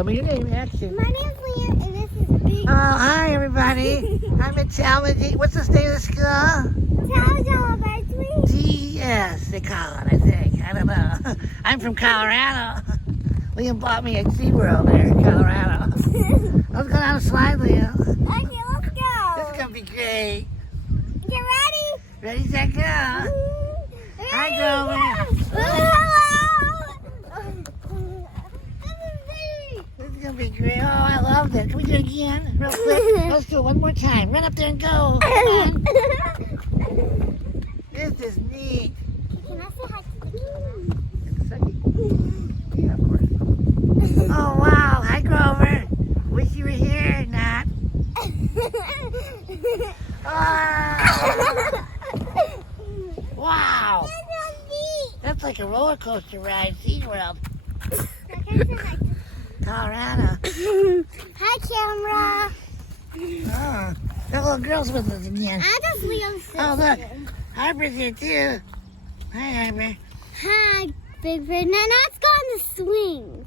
Tell me your name, action. My name's Liam, and this is Big. Oh, hi, everybody. I'm at Tallmadge. What's the name of the school? Tallmadge. GS, they call it, I think. I don't know. I'm from Colorado. Liam bought me a SeaWorld there in Colorado. Let's go down a slide, Liam. Okay, let's go. This is going to be great. Get ready. Ready, set, go. Hi, Grover. This is going to be great. Oh, I love this. Can we do it again? Real quick. Let's do it one more time. Run up there and go. Come on. This is neat. Can I say hi to the camera? Yeah, of course. Oh, wow. Hi, Grover. Wish you were here or not. Ah. Wow. That's so neat. That's like a roller coaster ride, SeaWorld. Can I say hi to Colorado. Hi, camera. Oh, that little girl's with us again. I just Liam's sister. Oh, look. Harper's here, too. Hi, Harper. Hi, Big Bird. Now let's go on the swings.